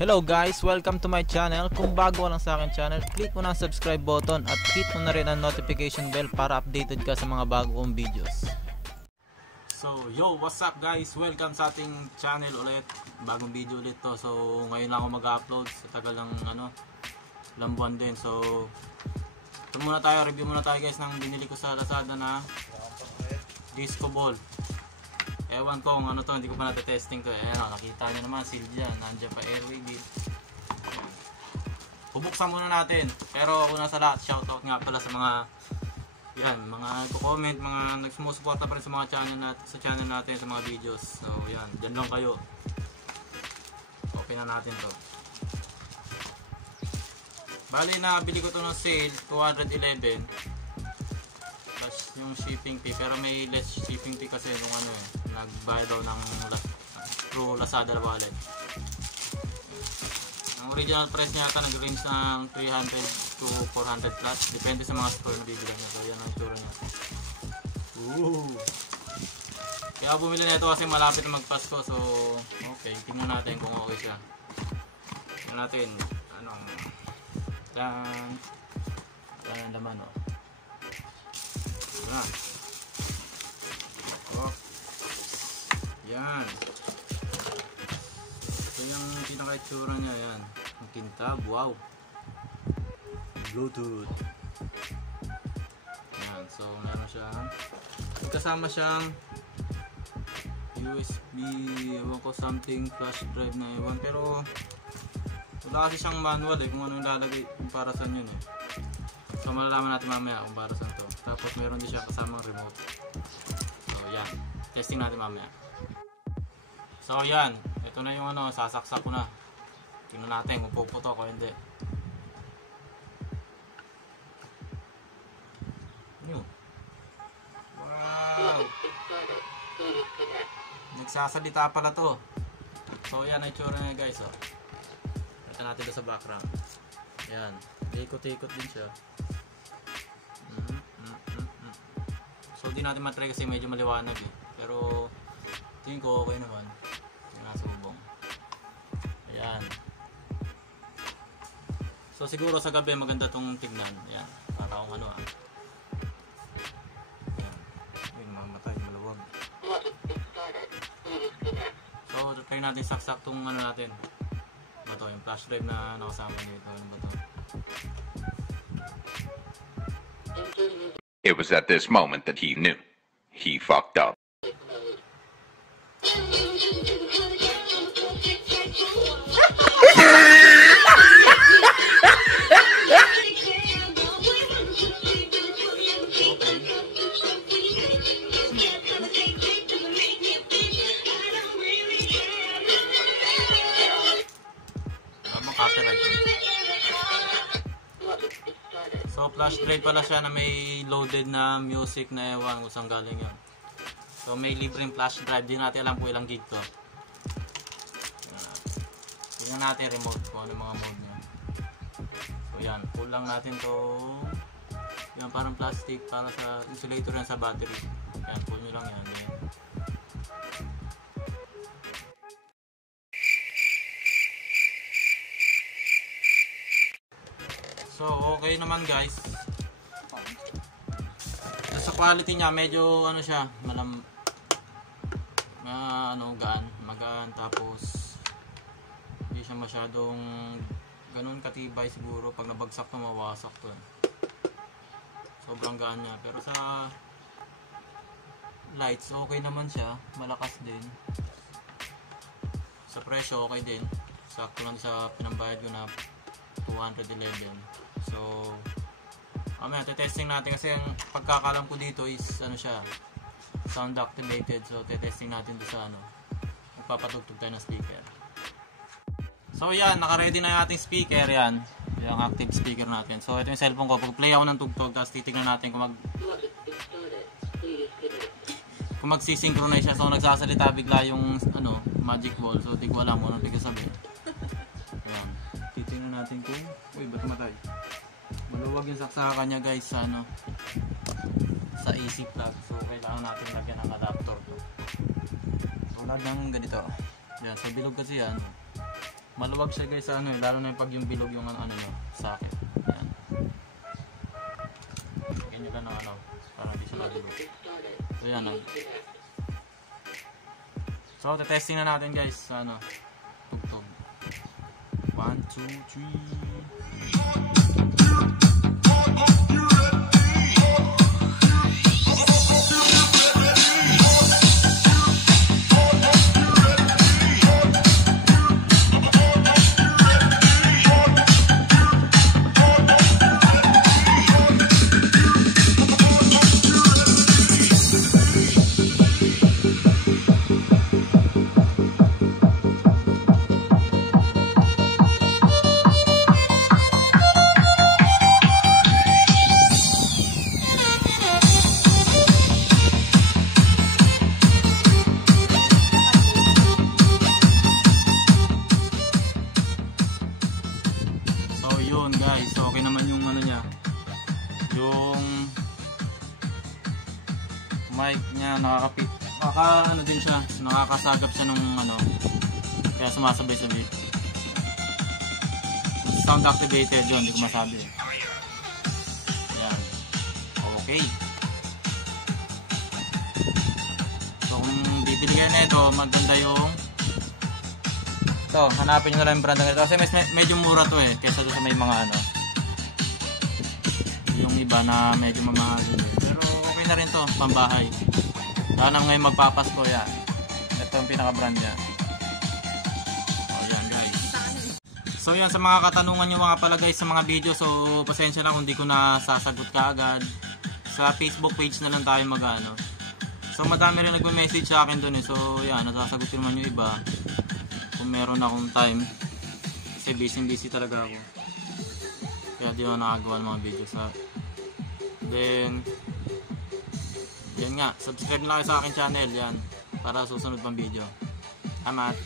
Hello guys, welcome to my channel. Kung bago ka lang sa akin channel, click mo na ang subscribe button at hit mo na rin ang notification bell para updated ka sa mga bago kong videos. So yo, what's up guys? Welcome sa ating channel ulit. Bagong video ulit to. So ngayon lang ako mag-upload sa tagal ng ilang buwan din. So ito muna tayo, review muna tayo guys ng binili ko sa Lazada na disco ball. Ewan ko kung ano to, hindi ko pa natetesting to. Ayan o, nakita nyo naman, sealed yan. Nandiyan pa airway din. Bubuksan muna natin. Pero una sa lahat, shoutout nga pala sa mga mga nagko-comment, mga nagsumusuporta pa rin sa mga channel natin, sa mga videos. So yan, dyan lang kayo. Open na natin to. Bali na bili ko to ng sale, 211 plus yung shipping fee, pero may less shipping fee kasi nung nagbayad daw ng through Lazada wallet. Ang original price niya ata nag-range ng 300 to 400 plus, depende sa mga store na bibili niya. So yan ang itsura niya. Kaya bumili na ito kasi malapit na magpasko. So okay, tingnan natin kung okay siya. Tingnan natin anong laman o. Yan. Ito yung pinaka-itsura niya. Yan. Ang kintab. Wow. Bluetooth. Yan. So meron siyang kasama siyang USB, ewan ko, something flash drive na ewan, pero wala kasi siyang manual kung ano yung lalagay, kung para saan yun So malalaman natin mamaya kung para saan to. Tapos meron din siya kasamang remote. So yan, testing natin mamaya. So yan, ito na yung sasaksak ko na. Tingnan natin kung puputok o hindi. Wow! Nagsasalita pala to. So yan ang itsura niya guys. Ito natin doon sa background. Yan, ikot-ikot din siya. So di natin matry kasi medyo maliwanag pero tingin ko okay naman. Nasubong. Ayan. So siguro sa gabi maganda tong tignan. Ayan, para akong Ayan. Ay, mamatay, maluwag. So try natin saksak tong natin. Ito yung flash drive na nakasama dito. Ano ba to? It was at this moment that he knew. He fucked up. So flash drive pala siya na may loaded na music na ewan kung saan galing yun. So may libreng flash drive, di natin alam kung ilang gig to. Tingnan natin remote kung ano mga mode niya. So yan, pull lang natin to. Yan, parang plastic para sa insulator yan sa battery. Yan, pull nyo lang yan. So okay naman guys. Sa quality niya medyo siya, magaan, tapos hindi siya masyadong ganun katibay siguro, pag nabagsak to mawasak to. Sobrang gaan niya, pero sa lights okay naman siya, malakas din. Sa presyo okay din, sakto lang sa pinambayad ko na 211. So mamaya testing natin kasi ang pagkakalam ko dito is siya, sound activated. So testing natin doon sa magpapatugtog tayo ng speaker. So yan, naka-ready na yung ating speaker. Yan, yung active speaker natin. So ito yung cellphone ko, pag play ako ng tugtog tapos titignan natin kung magsisynchronize siya. So nagsasalita bigla yung magic ball. So di ko alam kung anong tigil sabihin. Ayan, titignan natin kung ba't matay. Maluwag yung saksakan niya guys sa sa AC plug. So kailangan natin lagyan ng adapter to. So lagyan ng ganito. Yan, so bilog kasi yan. Maluwag siya guys sa ano eh, lalo na pag yung bilog yung ano niya, socket. Yan. Ganyan lang ng ano, para hindi siya mabilog. So yan lang. So testing na natin guys sa ano, tugtog. 1, 2, 3. Yun guys, so okay naman yung ano niya, yung mic niya nakakapit, ano din siya, nakakasagap siya ng ano, kaya sumasabay-sabay. Sound activated yun, hindi ko masabi. Yan, okay. So kung bibili kayo na ito, maganda yung ito, hanapin nyo na yung brand ng ito kasi medyo mura to eh kesa doon sa may mga ano yung iba na medyo mamahal pero okay na rin to, pambahay lalo na ngayon magpapasko yan. Ito yung pinaka brand niya. O yan guys, so yan sa mga katanungan nyo mga pala guys sa mga video, so pasensya na kung di ko na sasagot ka agad. Sa Facebook page na lang tayo mag ano, so madami rin nagme-message sa akin doon eh, so yan nasasagutin naman yung iba kung meron akong time kasi busy talaga ako kaya di ako nakagawa ng mga video sa then yan nga, subscribe na kayo sa akin channel yan para susunod pang video. Amat.